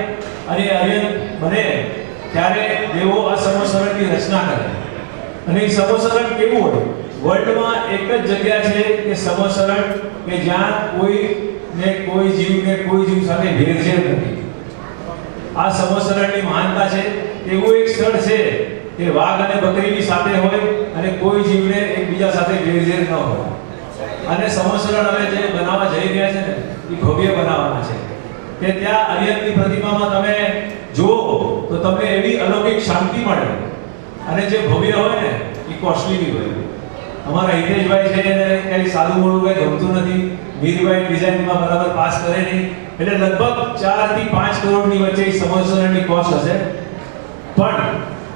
અને અરિયંત બને ત્યારે દેવો આ સમોસરણની રચના કરે. અને એ સમોસરણ કેવું હોય? વર્લ્ડમાં એક જ જગ્યા છે કે સમોસરણ કે જ્યાં કોઈ જીવ સાથે ભેળસેળ નથી. આ સમોસરણની મહાનતા છે. એવું એક સ્થળ છે કે વાઘ અને બકરીની સાથે હોય અને કોઈ જીવને એકબીજા સાથે ભેળસેળ ન હોય. અને સમોસરણ હવે જે બનાવવા જઈ રહ્યા છે ને એ ભવ્ય બનાવવાના છે કે ત્યાં અરિયંતની પ્રતિમામાં તમે જુઓ તો તમને એવી અલૌકિક શાંતિ મળે. અને જે ભવ્ય હોય ને એ કોસ્ટલી બી હોય. અમારા હિતેશભાઈ છે એને કઈ સાદું મોડું કઈ ગમતું નથી, મીરભાઈ ડિઝાઇનમાં બરાબર પાસ કરે નહીં, એટલે લગભગ 4 થી 5 કરોડની વચ્ચે સમોસરણની કોસ્ટ હશે. પણ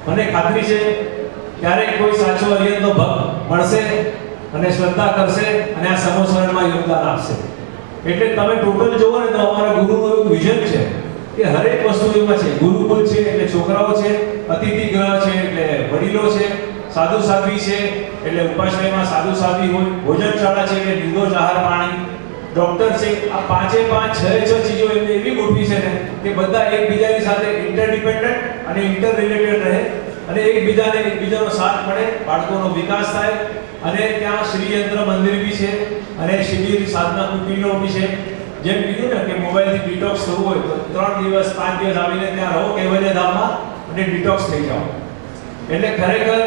મને ખાતરી છે ક્યારેક કોઈ સાચો અરિયંતનો ભક્ત મળશે અને શ્રદ્ધા કરશે અને આ સમોસરણમાં યોગદાન આપશે. એટલે તમે ટોટલ જોવો ને તો અમારા ગુરુનું એવું વિઝન છે કે હરેક વસ્તુ એમાં છે. ગુરુકુલ છે એટલે છોકરાઓ છે, અતિથિ ગૃહ છે એટલે વડીલો છે, સાધુ સાધ્વી છે એટલે ઉપાશ્રયમાં સાધુ સાધ્વી હોય, ભોજનશાળા છે એટલે નિર્દોષ આહાર પાણી, ડોક્ટર છે. આ પાંચે પાંચ છ ચીજો એમને એવી ગોઠવી છે ને કે બધા એકબીજાની સાથે ઇન્ટરડિપેન્ડન્ટ અને ઇન્ટર રિલેટેડ રહે અને એકબીજાનો સાથ મળે, બાળકોનો વિકાસ થાય. અને ત્યાં શ્રી યંત્ર મંદિર બી છે અને શિબિર સાધના કુટીરો બી છે. જેમ કીધું ને કે મોબાઈલથી ડિટોક્સ થવું હોય તો 3 દિવસ 5 દિવસ આવીને ત્યાં રહો કૈવલ્ય ધામમાં અને ડિટોક્સ થઈ જાઓ. એટલે ખરેખર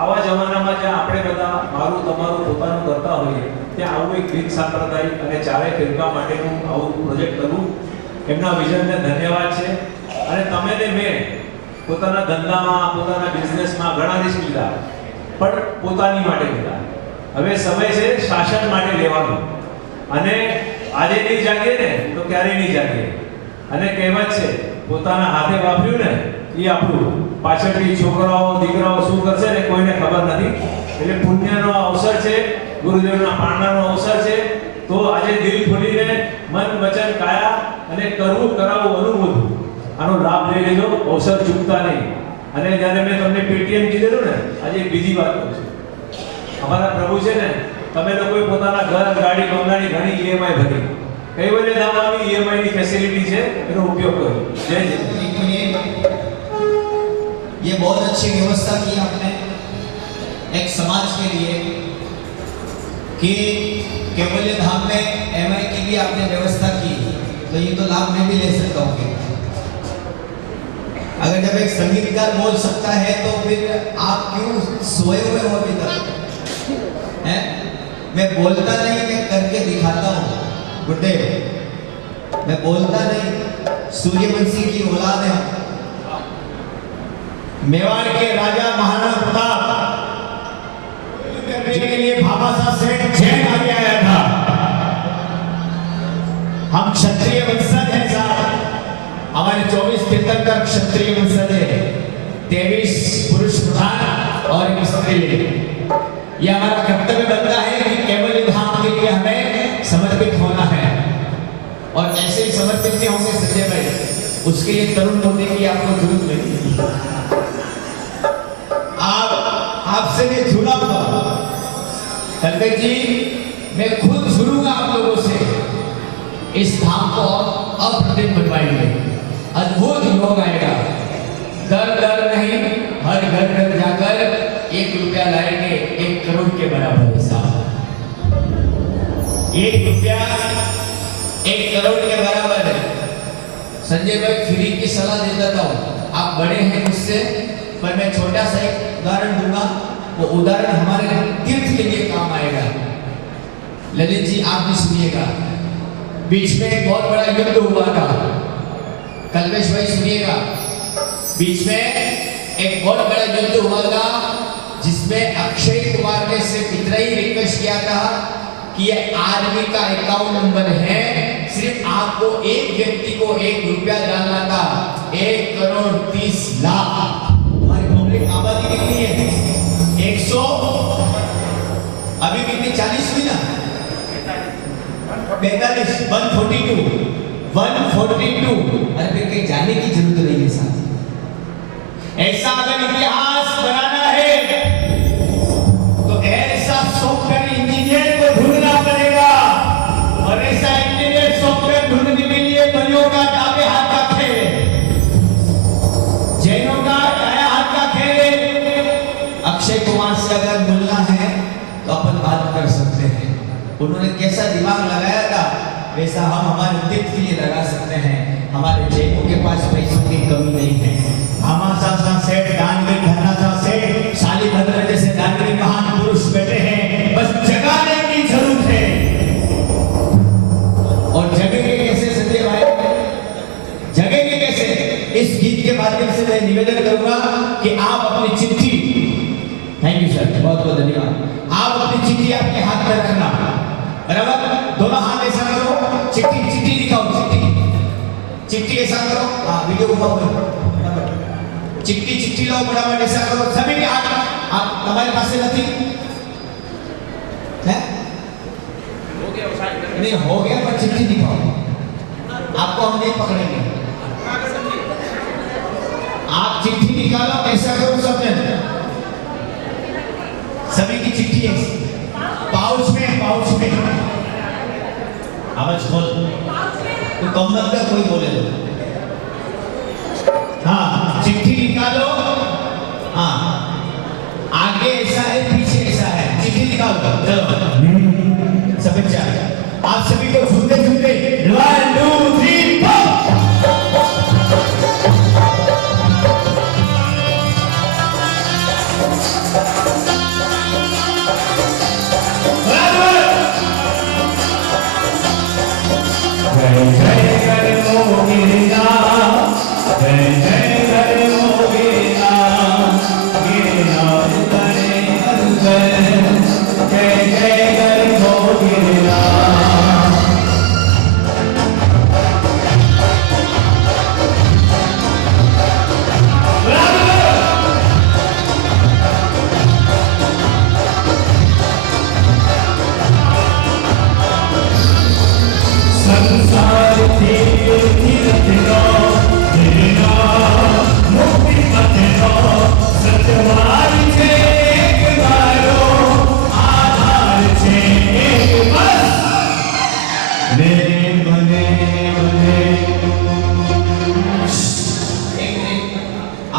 આવા જમાનામાં જ્યાં આપણે બધા મારું તમારું પોતાનું કરતા હોઈએ ત્યાં આવું એક બિન સાંપ્રદાયિક અને ચારે ફિરકા માટેનું આવું પ્રોજેક્ટ કરવું એમના વિઝનને ધન્યવાદ છે. અને તમે ને મેં પોતાના ધંધામાં પોતાના બિઝનેસમાં ઘણા રિસ્ક લીધા, પણ પોતાની માટે લીધા. હવે સમય છે શાસન માટે લેવાનું. અને આજે નહીં જાગીએ ને તો ક્યારે નહીં જાગીએ. અને કહેવત છે પોતાના હાથે વાપર્યું ને એ આપણું, પાછળથી છોકરાઓ દીકરાઓ શું કરશે ને કોઈને ખબર નથી. એટલે પુણ્યનો અવસર છે, ગુરુદેવના પારણાનો અવસર છે. તો આજે દિલ ખોલીને મન વચન કાયા અને કરવું કરાવવું અનુભૂત આનો લાભ લઈ લેજો, અવસર ચૂકતા નહીં. અને જ્યારે મેં તમને પેટીએમ કીધેલું ને આજે બીજી વાત કહું છું. અમારા પ્રભુ છે ને, તમે લોકોએ પોતાના ઘર ગાડી બંગલાની ઘણી ઈએમઆઈ ભરી, કૈવલ્ય ધામમાં બી ઈએમઆઈ ની ફેસિલિટી છે, એનો ઉપયોગ કરો. જય જય. ये बहुत अच्छी व्यवस्था की आपने एक समाज के लिए कि कैवल्य धाम में एमआई की भी आपने व्यवस्था की, तो ये तो लाभ मैं भी ले सकता हूँ. अगर जब एक संगीतकार बोल सकता है तो फिर आप क्यों सोए हुए हो अभी तक? हैं? मैं बोलता नहीं, मैं करके दिखाता हूँ. गुड्डे, मैं बोलता नहीं, सूर्यवंशी की औलाद है. मेवाड़ के राजा महाराणा प्रताप करने के लिए बाबा साहब सेठ जैन आगे आया था. हम क्षत्रिय वंशज हैं साहब, हमारे 24 तीर्थंकर क्षत्रिय वंशज है, 23 पुरुष प्रधान और एक स्त्री. ये हमारा कर्तव्य बनता है कि केवल और ऐसे ही समर्पित भी होंगे संजय भाई, उसके लिए तरुण मोदी की आपको जरूरत नहीं। आपसे मैं जुड़ाऊंगा कलकत जी, मैं खुद जुड़ूंगा आप लोगों से, इस धाम को अप्रतिम बनवाएंगे, अद्भुत योग आएगा। दर दर नहीं, हर घर घर जाकर 1 रुपया लाएंगे 1 करोड़ के बराबर हिसाब। 1 रुपया 1 करोड़ के बराबर है। संजय भाई फ्री की सलाह देता था, आप बड़े हैं मुझसे, पर मैं छोटा सा एक उदाहरण दूंगा, वो उदाहरण हमारे तीर्थ के लिए काम आएगा। ललित जी आप भी सुनिएगा, बीच में एक बहुत बड़ा युद्ध हुआ था, कल्पेश भाई सुनिएगा, बीच में एक बहुत बड़ा युद्ध हुआ था जिसमें अक्षय कुमार ने सिर्फ इतना ही रिक्वेस्ट किया था कि ये आर्मी का अकाउंट नंबर है, सिर्फ आपको एक व्यक्ति को 1 रुपया डालना था, 1 करोड़ 30 लाख। हमारी पब्लिक आबादी कितनी है? 100, अभी कितनी 40 हुई ना, 45, 142। अरे फिर कहीं जाने की जरूरत नहीं है साथ। ऐसा अगर इतिहास बनाना है तो ऐसा सॉफ्टवेयर इंजीनियर को ढूंढना पड़ेगा, और ऐसा इंजीनियर सॉफ्टवेयर ढूंढने के लिए बलियों का दावे हाथ का खेल है, जैनों का दाया हाथ का खेल है। अक्षय कुमार से अगर मिलना है तो अपन बात कर सकते हैं, उन्होंने कैसा दिमाग लगाया था वैसा हम हमारे तीर्थ के लिए लगा सकते हैं। हमारे जैनों के पास पैसों की कमी नहीं है। हमारा सा सेठ दानवीर धन्ना सा सेठ शालीभद्र जैसे दानवीर महान पुरुष बैठे हैं, बस जगाने की जरूरत है। और जगेंगे कैसे संजय भाई, जगेंगे कैसे? इस गीत के माध्यम से मैं निवेदन करूंगा कि आप अपनी चिट्ठी, थैंक यू सर, बहुत बहुत धन्यवाद, आप अपनी चिट्ठी आपके हाथ में रखना, बराबर? दोनों हाथ ऐसा करो, चिट्ठी दिखाओ, चिट्ठी ऐसा करो, हाँ वीडियो घुमाओ, चिट्ठी लो, बराबर ऐसा करो, सभी के हाथ, आप हमारे पास से नहीं है, नहीं हो गया, पर चिट्ठी दिखाओ, आपको हम नहीं पकड़ेंगे, आप चिट्ठी निकालो, ऐसा करो सब जन, सभी की चिट्ठी है, पाउच में आवाज खोल, तो कम मत कर, कोई बोले तो, हाँ चिट्ठी निकालो, हाँ आगे ऐसा है पीछे ऐसा है, चिट्ठी निकालो, चलो सब बच्चा, आप सभी को झूठे 1 2 3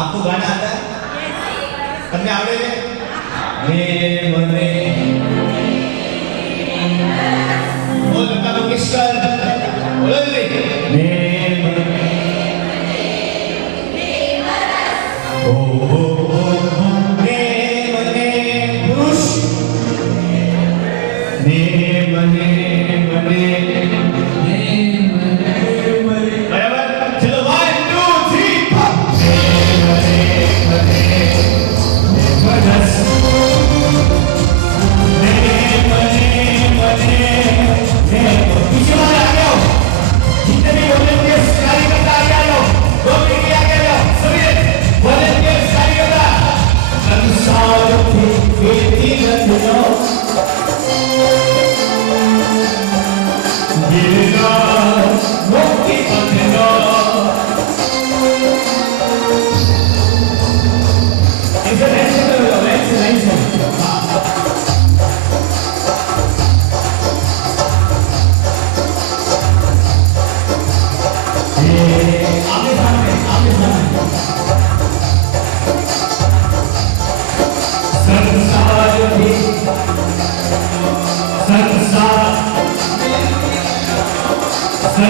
आपको गाना आता है? તમને આવડે છે? મેરે મને બોલ લતા મંગેશકર, બોલો જલ્દી. મેરે મને ઓ મેરે મને પુરુષ, મેરે મને બરાબર? ચલો 1 2 3 पीछे वाले आ गए हो, जितने भी बोले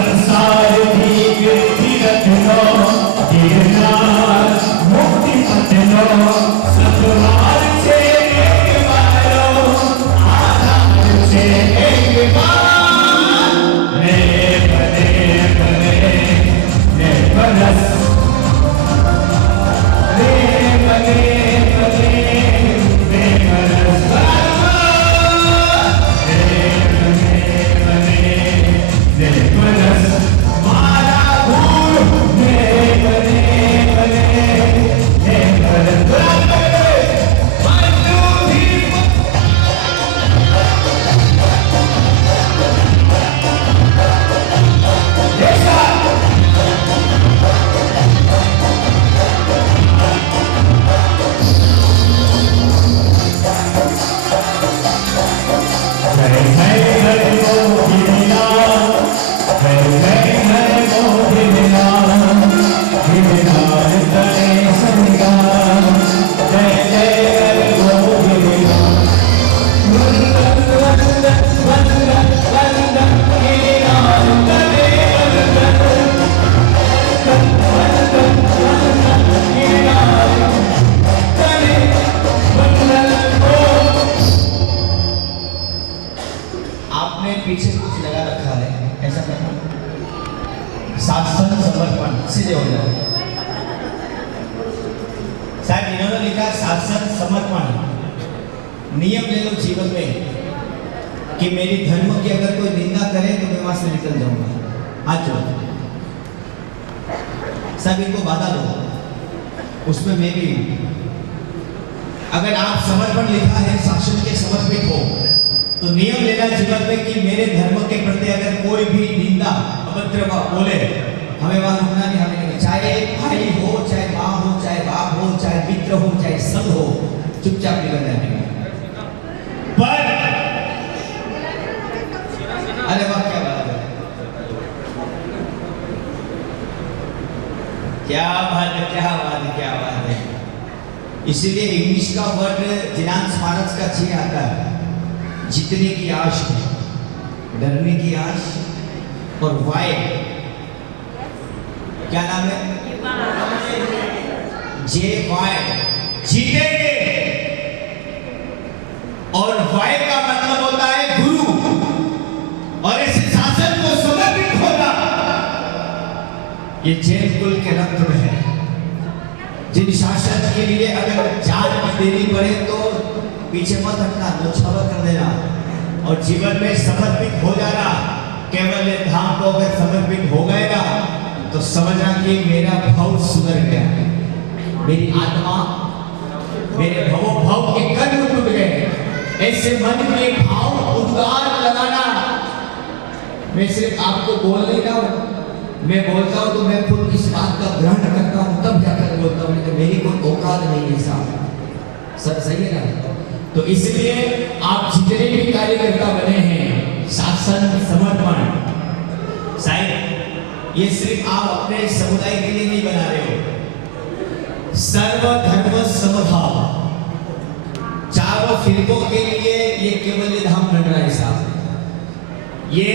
संसार भीग तीरथ लो, गिरनार मुक्ति पथ लो, सतवार से एक बारो, आधार से एक बार। ले बने बने ले बरस, ले बने बने ले बरस, मारा भूल ले बने बने ले बरस, मंजू भी आपने पीछे कुछ लगा रखा है, ऐसा करना। सात्संग समर्पण, सीधे हो जाओ। साहब इन्होंने लिखा सात्संग समर्पण। नियम ले लो जीवन में कि मेरी धर्म की अगर कोई निंदा करे तो मैं वहां से निकल जाऊंगा। आज जो सब इनको बाधा दो, उसमें मैं भी हूं। अगर आप समर्पण लिखा है, शासन के समर्पित हो, तो नियम लेना जीवन में कि मेरे धर्म के प्रति अगर कोई भी निंदा अभद्र बोले, हमें वहां रुकना नहीं, हमें नहीं। चाहे भाई हो, चाहे माँ हो, चाहे बाप हो, चाहे मित्र हो, चाहे सब हो, चुपचाप निकल जाने पर। अरे वाह, क्या बात है, क्या बात है, क्या बात है, क्या बात है। इसीलिए इंग्लिश का वर्ड जिनांस मानस का 6 आता है। जीतने की आश है, डरने की आश, और वाय क्या नाम है, जे वाय, जीतेंगे। और वाय का मतलब होता है गुरु, और इस शासन को समर्पित होना। ये जैन कुल के रक्त में है। जिन शासन के लिए अगर जान की देनी पड़े तो पीछे मत हटना, न्यौछावर कर देना, और जीवन में समर्पित हो जाना। केवल ये धाम को अगर समर्पित हो गए ना, तो समझना कि मेरा भाव सुधर गया, मेरी आत्मा, मेरे भव के कर्म टूट गए। ऐसे मन के भाव उद्गार लगाना। मैं सिर्फ आपको बोल नहीं रहा हूं, मैं बोलता हूं तो मैं खुद इस बात का ग्रहण करता हूं, तब जाकर बोलता हूं, कि मेरी कोई औकात नहीं है साहब। सब सही है ना? तो इसलिए आप जितने भी कार्यकर्ता बने हैं, शासन समर्पण, शायद ये सिर्फ आप अपने समुदाय के लिए नहीं बना रहे हो, सर्वधर्म समभाव, चारों फिरकों के लिए ये केवल्य धाम बन रहा है साहब। ये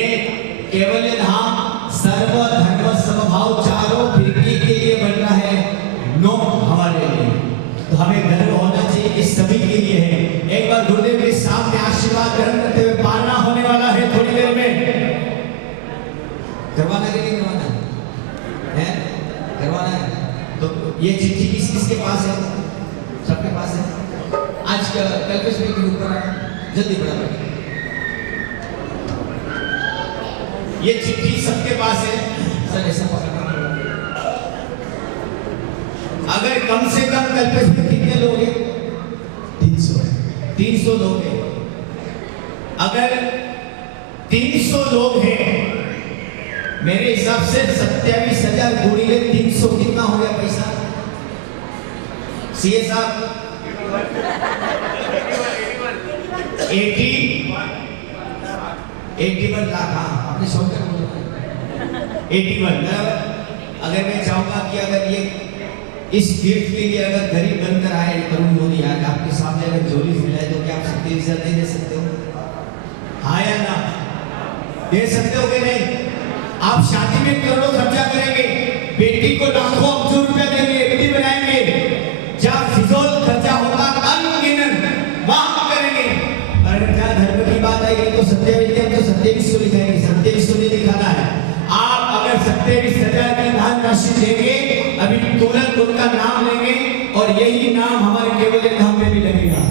केवल्य धाम सर्वधर्म समभाव चारों फिरके के लिए बन रहा है, नो हमारे लिए। तो हमें गर्व होना चाहिए कि सभी के लिए है। एक बार गुरुदेव के सामने आशीर्वाद ग्रहण करते हुए पालना होने वाला है थोड़ी देर में। करवाना कि नहीं करवाना है? करवाना है। तो ये चिट्ठी किसके पास है? सबके पास है। आज कल्पेश भाई के ऊपर आया, जल्दी बढ़ा। ये चिट्ठी सबके पास है सर, ऐसा पकड़ना। अगर कम से कम कल्पेश में कितने लोग हैं? 300 लोग हैं। अगर 300 लोग हैं, मेरे हिसाब से 27,000 गुणिले 300 कितना हो गया पैसा? सीए साहब 81 लाख। हाँ, आपने शॉर्टकट बोला 81। अगर मैं चाहूंगा कि अगर ये इस तीर्थ के लिए अगर गरीब बनकर आए करुण मोदी, आज आपके सामने अगर झोली फैलाए तो क्या आप 27,000 नहीं दे सकते हो? हाँ या ना? दे सकते हो कि नहीं? आप शादी में करोड़ों खर्चा करेंगे, बेटी को लाखों अब्जों रुपया देंगे, एफडी बनाएंगे, जहाँ फिजूल खर्चा होता अनगिनत वहाँ करेंगे। और जहाँ धर्म की बात आएगी तो सत्य विश्व लिखाएंगे, सत्य विश्व नहीं दिखाना है। आप अगर 27,000 की दान राशि देंगे, अभी तुरंत उनका नाम लेंगे और यही नाम हमारे केवल धाम में भी लगेगा।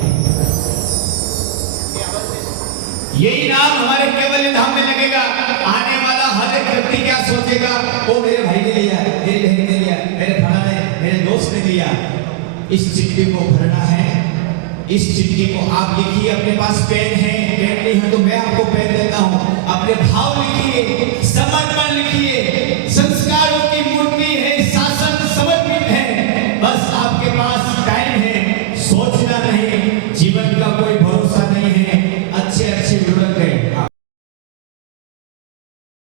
यही नाम हमारे केवल धाम में लगेगा। आने वाला हर एक व्यक्ति क्या सोचेगा, वो मेरे भाई ने लिया, मेरी बहन ने लिया, मेरे फलाने ने, मेरे दोस्त ने लिया। इस चिट्ठी को भरना है। इस चिट्ठी को आप लिखिए, अपने पास पेन है, पेन नहीं है तो मैं आपको पेन देता हूँ। अपने भाव लिखिए, समर्पण लिखिए, संस्कारों की मूर्ति है, शासन समर्पित है। बस आपके पास टाइम है, सोचना नहीं, जीवन का कोई